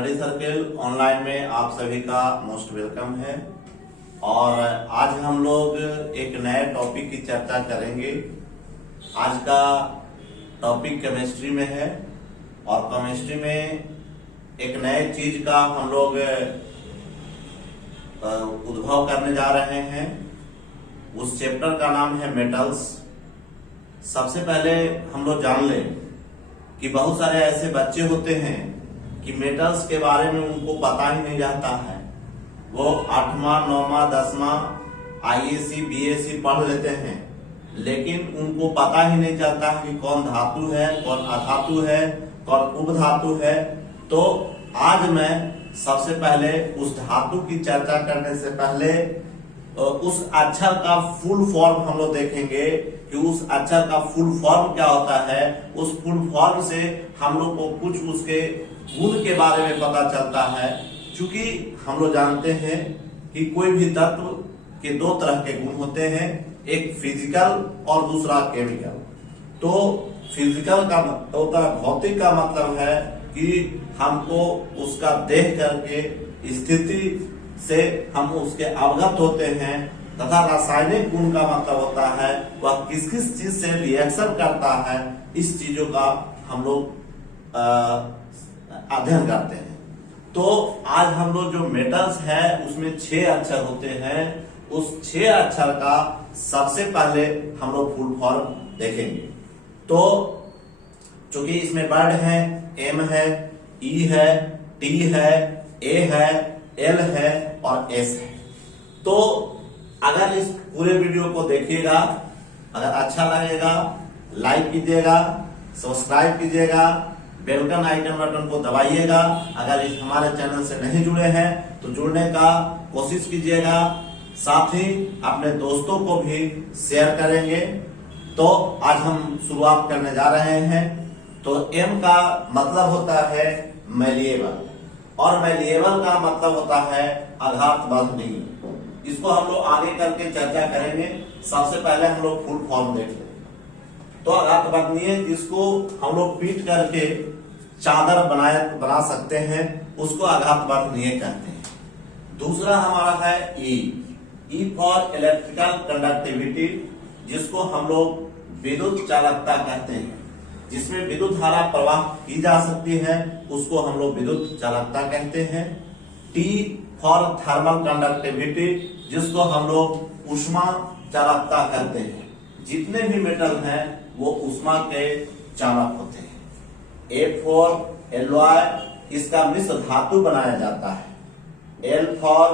Study circle online में आप सभी का मोस्ट वेलकम है। और आज हम लोग एक नए टॉपिक की चर्चा करेंगे। आज का टॉपिक केमिस्ट्री में है और केमिस्ट्री में एक नए चीज का हम लोग उद्भव करने जा रहे हैं। उस चैप्टर का नाम है मेटल्स। सबसे पहले हम लोग जान लें कि बहुत सारे ऐसे बच्चे होते हैं कि मेटल्स के बारे में उनको पता ही नहीं रहता है। वो 8वां 9वां 10वां IAC BAC पढ़ लेते हैं, लेकिन उनको पता ही नहीं चलता कि कौन धातु है, कौन अधातु है, कौन उपधातु है। तो आज मैं सबसे पहले उस धातु की चर्चा करने से पहले उस अक्षर का फुल फॉर्म हम लोग देखेंगे कि उस अक्षर का फुल फॉर्म क्या होता है। उस फुल फॉर्म से हम लोग को कुछ उसके गुण के बारे में पता चलता है। क्योंकि हम लोग जानते हैं कि कोई भी तत्व के दो तरह के गुण होते हैं, एक फिजिकल और दूसरा केमिकल। तो फिजिकल का होता है, भौतिक का मतलब है कि हमको उसका देख करके स्थिति से हम उसके अवगत होते हैं, तथा रासायनिक गुण का मतलब होता है वह किस किस चीज से रिएक्शन करता है। इस चीजों का हम लोग अध्ययन करते हैं। तो आज हम लोग जो मेटल्स है उसमें 6 अक्षर होते हैं। उस 6 अक्षर का सबसे पहले हम लोग फुल फॉर्म देखेंगे। तो चूंकि इसमें वर्ड है, M है, E है, T है, A है, L है और S है। तो अगर इस पूरे वीडियो को देखिएगा, अगर अच्छा लगेगा लाइक कीजिएगा, सब्सक्राइब कीजिएगा, बेल आइकन बटन को दबाइएगा। अगर इस हमारे चैनल से नहीं जुड़े हैं तो जुड़ने का कोशिश कीजिएगा, साथ ही अपने दोस्तों को भी शेयर करेंगे। तो आज हम शुरुआत करने जा रहे हैं। तो M का मतलब होता है मैलिएबल, और मैलिएबल का मतलब होता है आघात बंधनीय। इसको हम लोग आगे करके चर्चा करेंगे। सबसे पहले हम लोग फुल फॉर्म देख लें। तो आघात बंधनीय जिसको हम लोग पीट करके चादर बना सकते हैं, उसको आघात बंधनीय कहते हैं। दूसरा हमारा है E फॉर इलेक्ट्रिकल कंडक्टिविटी, जिसको हम लोग विद्युत चालकता कहते हैं। जिसमें विद्युत धारा प्रवाह की जा सकती है उसको हम लोग विद्युत चालकता कहते हैं। T फॉर थर्मल कंडक्टिविटी, जिसको हम लोग ऊष्मा चालकता कहते हैं। जितने भी मेटल हैं वो ऊष्मा के चालक होते हैं। A फॉर एलॉय, इसका मिश्र धातु बनाया जाता है। L फॉर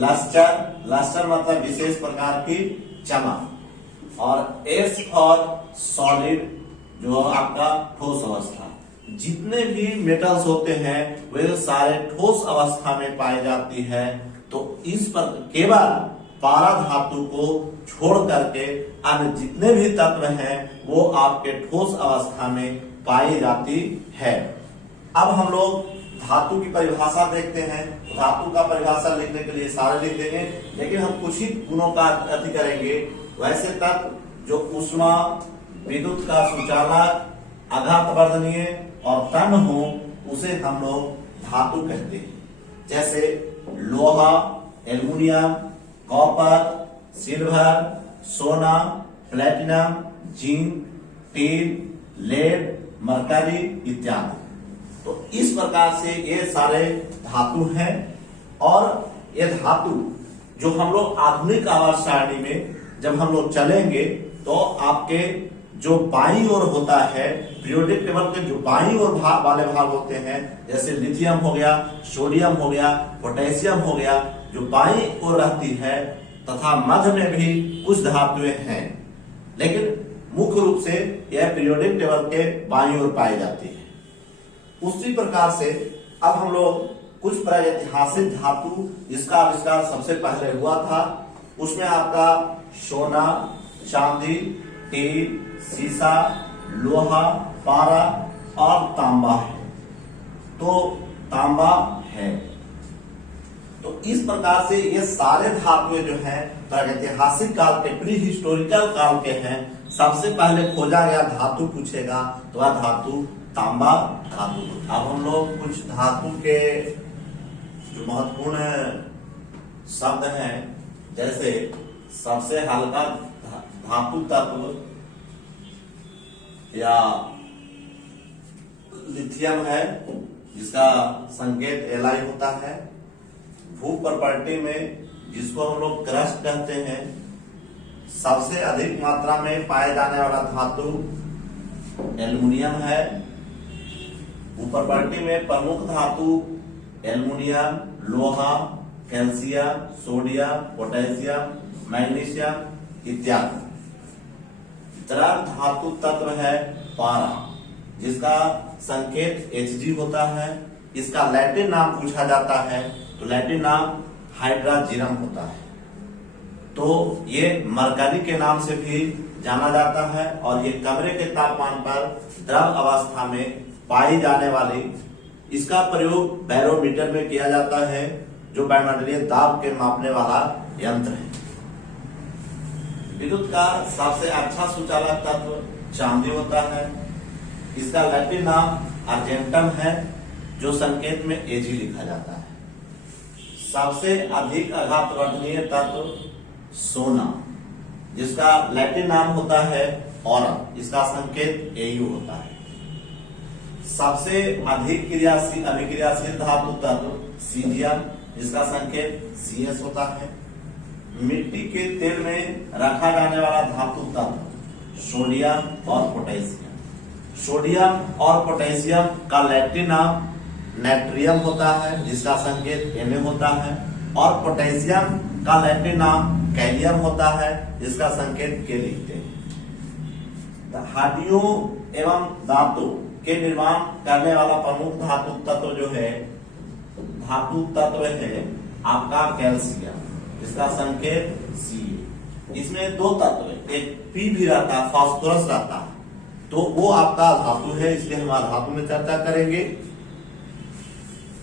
लस्टर, लस्टर मतलब विशेष प्रकार की चमक। और S फॉर सॉलिड, जो आपका ठोस अवस्था। जितने भी मेटल्स होते हैं वे सारे ठोस अवस्था में पाई जाती है। तो इस पर केवल पारा धातु को छोड़ करके अन्य जितने भी तत्व हैं वो आपके ठोस अवस्था में पाई जाती है। अब हम लोग धातु की परिभाषा देखते हैं। धातु का परिभाषा लिखने के लिए सारे लिख देंगे, लेकिन हम कुछ ही गुणों का अध्ययन करेंगे। वैसे तत्व जो ऊष्मा, विद्युत का सुचालक, आघात वर्धनीय और तन हो, उसे हम लोग धातु कहते हैं। जैसे लोहा, एल्युमिनियम, कॉपर, सिल्वर, सोना, platinum, zinc, tin, lead, mercury इत्यादि। तो इस प्रकार से ये सारे धातु हैं। और ये धातु जो हम लोग आधुनिक आवर्त सारणी में जब हम लोग चलेंगे तो आपके जो बाईं ओर होता है, पीरियोडिक टेबल के जो बाईं ओर वाले भाग होते हैं, जैसे लिथियम हो गया, सोडियम हो गया, पोटेशियम हो गया, जो बाईं ओर रहती है, तथा मध्य में भी कुछ धातुएं हैं, लेकिन मुख्य रूप से यह पीरियोडिक टेबल के बाईं ओर पाई जाती है। उसी प्रकार से अब हम लोग कुछ प्रागैतिहासिक धातु जिसका आविष्कार सबसे पहले हुआ था, उसमें आपका सोना, चांदी, टीन, सीसा, लोहा, पारा और तांबा है। तो तांबा है। तो इस प्रकार से ये सारे धातुएं जो हैं प्रागैतिहासिक काल के, प्री हिस्टोरिकल काल के हैं। सबसे पहले खोजा गया धातु पूछेगा तो वह धातु तांबा धातु। अब हम लोग कुछ धातु के जो महत्वपूर्ण शब्द हैं, जैसे सबसे हल्का धातु तत्व या लिथियम है, जिसका संकेत Li होता है। भू प्रॉपर्टी में जिसको हम लोग क्रस्ट कहते हैं, सबसे अधिक मात्रा में पाए जाने वाला धातु एल्युमिनियम है। भू प्रॉपर्टी में प्रमुख धातु एल्युमिनियम, लोहा, कैल्शियम, सोडियम, पोटेशियम, मैग्नीशियम इत्यादि। द्रव धातु तत्व है पारा, जिसका संकेत Hg होता है। इसका लैटिन नाम पूछा जाता है तो लैटिन नाम हाइड्राजीरम होता है। तो ये मरकरी के नाम से भी जाना जाता है और ये कमरे के तापमान पर द्रव अवस्था में पाई जाने वाली, इसका प्रयोग बैरोमीटर में किया जाता है, जो वायुमंडलीय दाब के मापने वाला यंत्र है। विद्युत का सबसे अच्छा सुचालक तत्व चांदी होता है। इसका लैटिन नाम अर्जेंटम है, जो संकेत में Ag लिखा जाता है। सबसे अधिक आघातवर्धनीय तत्व सोना, जिसका लैटिन नाम होता है ऑरम, इसका संकेत Au होता है। सबसे अधिक अभिक्रियाशील धातु तत्व सीजियम, जिसका संकेत Cs होता है। मिट्टी के तेल में रखा जाने वाला धातु तत्व सोडियम और पोटेशियम। सोडियम और पोटेशियम का लैटिन नाम नाइट्रियम होता है, जिसका संकेत Na होता है। और पोटेशियम का लैटिन नाम कैलियम होता है, जिसका संकेत K लिखते हैं। हड्डियों एवं दांतों के निर्माण करने वाला प्रमुख धातु तत्व जो है आपका कैल्शियम, इसका संकेत Ca। इसमें दो तत्व है, एक P भी रहता है, फास्फोरस रहता है, तो वो आपका धातु है, इसलिए हम धातु में चर्चा करेंगे।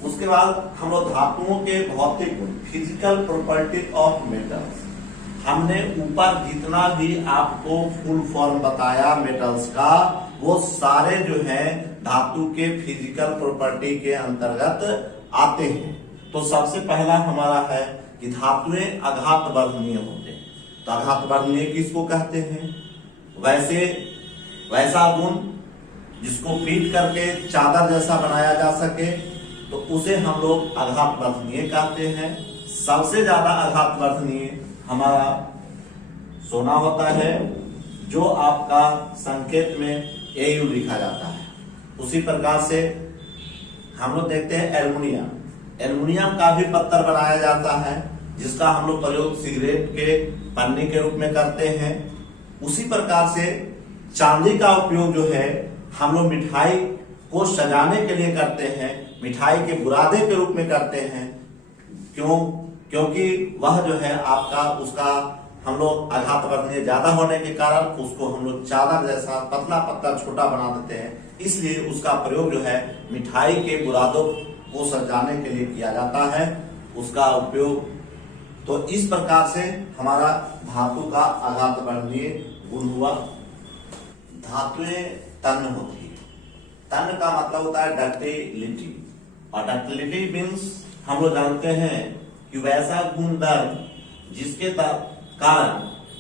उसके बाद हम लोग धातुओं के भौतिक गुण, फिजिकल प्रॉपर्टी ऑफ मेटल्स। हमने ऊपर जितना भी आपको फुल फॉर्म बताया मेटल्स का, वो सारे जो है धातु के फिजिकल प्रॉपर्टी के अंतर्गत आते हैं। तो सबसे पहला हमारा है कि धातुएं आघातवर्धनीय होते हैं। तो आघातवर्धनीय किसको कहते हैं? वैसा गुण जिसको पीट करके चादर जैसा बनाया जा सके, तो उसे हम लोग आघातवर्धनीय कहते हैं। सबसे ज्यादा आघातवर्धनीय हमारा सोना होता है, जो आपका संकेत में Au लिखा जाता है। उसी प्रकार से हम लोग देखते हैं एल्युमिनियम का भी पत्थर बनाया जाता है, जिसका हम लोग प्रयोग सिगरेट के पन्नी के रूप में करते हैं। उसी प्रकार से चांदी का उपयोग जो है हम लोग मिठाई को सजाने के लिए करते हैं, मिठाई के बुरादे के रूप में करते हैं। क्योंकि वह जो है आपका उसका हम लोग आघातवर्धनीय ज्यादा होने के कारण उसको हम लोग चादर जैसा पतला पत्थर छोटा बना देते हैं, इसलिए उसका प्रयोग जो है मिठाई के बुरादों को सजाने के लिए किया जाता है, उसका उपयोग। तो इस प्रकार से हमारा धातु का आघातवर्धनीय गुण हुआ। धातुएं तन्य होती है। तन्य का मतलब होता है डक्टिलिटी, और डक्टिलिटी मीन्स हम लोग जानते हैं कि वैसा गुणधर्म जिसके कारण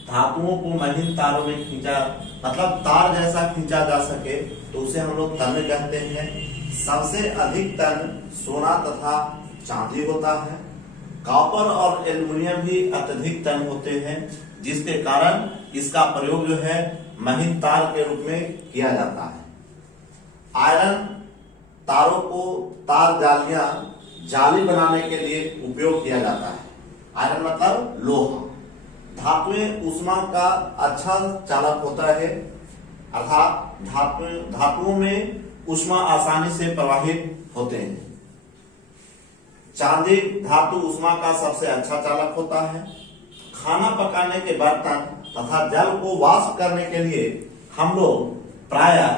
धातुओं को महीन तारों में खींचा, मतलब तार जैसा खींचा जा सके, तो उसे हम लोग तन्य कहते हैं। सबसे अधिक तन्य सोना तथा चांदी होता है। कॉपर और एल्युमिनियम भी अत्यधिक तन्य होते हैं, जिसके कारण इसका प्रयोग जो है महीन तार के रूप में किया जाता है। आयरन तारों को तार जाली बनाने के लिए उपयोग किया जाता है। आयरन मतलब लोहा। धातुएं ऊष्मा का अच्छा चालक होता है, अर्थात धातुओं में ऊष्मा आसानी से प्रवाहित होते हैं। चांदी धातु ऊष्मा का सबसे अच्छा चालक होता है। खाना पकाने के बर्तन तथा जल को वाष्प करने के लिए हम लोग प्रायः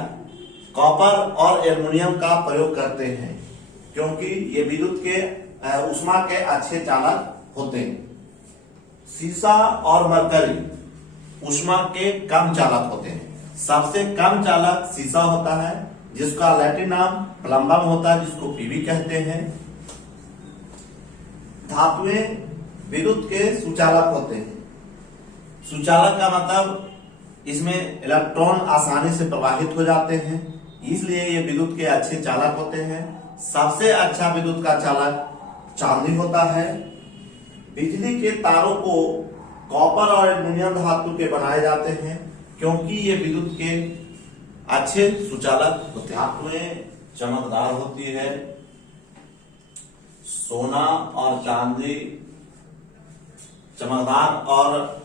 कॉपर और एल्युमिनियम का प्रयोग करते हैं, क्योंकि ये विद्युत के ऊष्मा के अच्छे चालक होते हैं। सीसा और मरकरी ऊष्मा के कम चालक होते हैं। सबसे कम चालक सीसा होता है जिसका लैटिन नाम प्लम्बम होता है, जिसको पीवी कहते हैं। धातुएं विद्युत के सुचालक होते हैं। सुचालक का मतलब इसमें इलेक्ट्रॉन आसानी से प्रवाहित हो जाते हैं, इसलिए ये विद्युत के अच्छे चालक होते हैं। सबसे अच्छा विद्युत का चालक चांदी होता है। बिजली के तारों को कॉपर और एल्युमिनियम धातु के बनाए जाते हैं, क्योंकि ये विद्युत के अच्छे सुचालक होते हैं। धातुएं चमकदार होती है। सोना और चांदी चमकदार और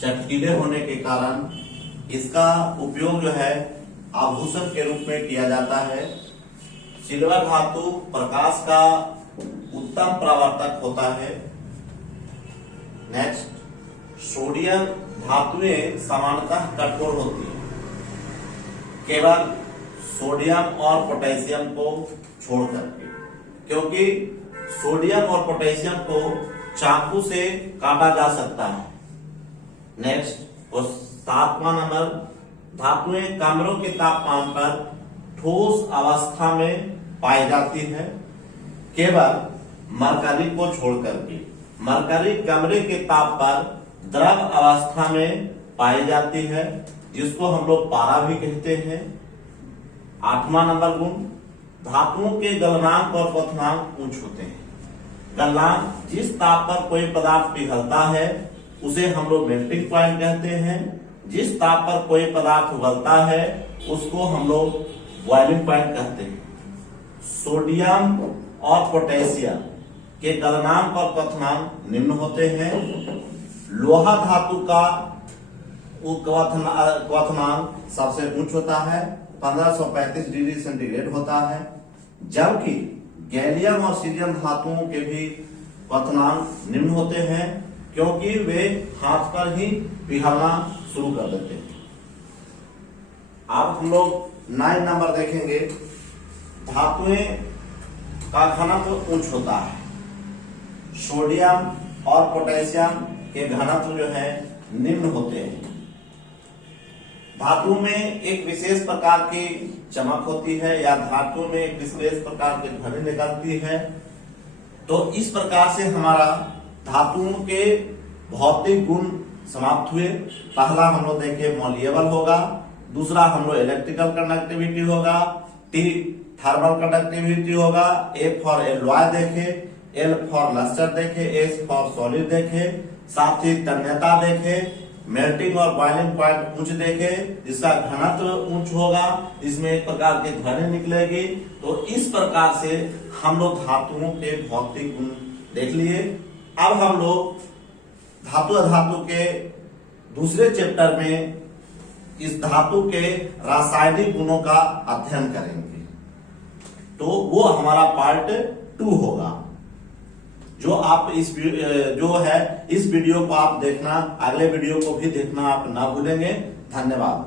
चटकीले होने के कारण इसका उपयोग जो है आभूषण के रूप में किया जाता है। सिल्वर धातु प्रकाश का उत्तम परावर्तक होता है। नेक्स्ट, सोडियम धातुएं सामान्यतः कठोर होती है, केवल सोडियम और पोटेशियम को छोड़ करके, क्योंकि सोडियम और पोटेशियम को चाकू से काटा जा सकता है। नेक्स्ट और 7वां नंबर, धातुएं कमरों के तापमान पर ठोस अवस्था में पाई जाती है, केवल मरकरी को छोड़ करके। मरकरी कमरे के ताप पर द्रव अवस्था में पाई जाती है, जिसको हम लोग पारा भी कहते हैं। 8वां नंबर गुण, धातुओं के गलनांक और क्वथनांक उच्च होते हैं। गलनांक, जिस ताप पर कोई पदार्थ पिघलता है उसे हम लोग मेल्टिंग पॉइंट कहते हैं। जिस ताप पर कोई पदार्थ उबलता है उसको हम लोग बॉइलिंग पॉइंट कहते हैं। सोडियम और पोटेशियम के गलनांक और क्वथनांक निम्न होते हैं। लोहा धातु का क्वथनांक सबसे उच्च होता है, 1535 डिग्री सेंटीग्रेड होता है, जबकि गैलियम और सीरियम धातुओं के भी क्वथनांक निम्न होते हैं, क्योंकि वे हाथ पर ही पिघलना शुरू कर देते हैं। अब हम लोग 9 नंबर देखेंगे। धातुएं का घनत्व उच्च होता है। सोडियम और पोटेशियम के घनत्व जो है निम्न होते हैं। धातु में एक विशेष प्रकार की चमक होती है, या धातु में एक विशेष प्रकार की ध्वनि निकलती है। तो इस प्रकार से हमारा धातुओं के भौतिक गुण समाप्त हुए। पहला हम लोग देखे मॉलिएबल होगा, दूसरा हम लोग इलेक्ट्रिकल कंडक्टिविटी होगा, टी थर्मल कंडक्टिविटी होगा, ए फॉर एलॉय देखे, एल फॉर लस्टर देखे, एस फॉर सॉलिड देखे, साथ ही तन्यता देखे, मेल्टिंग और बॉइलिंग पॉइंट उच्च देखे, जिसका घनत्व उच्च होगा, जिसमें एक प्रकार की ध्वनि निकलेगी। तो इस प्रकार से हम लोग धातुओं के भौतिक गुण देख लिए। अब हम लोग धातु अधातु के दूसरे चैप्टर में इस धातु के रासायनिक गुणों का अध्ययन करेंगे, तो वो हमारा पार्ट 2 होगा। जो आप इस वीडियो को आप देखना, अगले वीडियो को भी देखना आप ना भूलेंगे। धन्यवाद।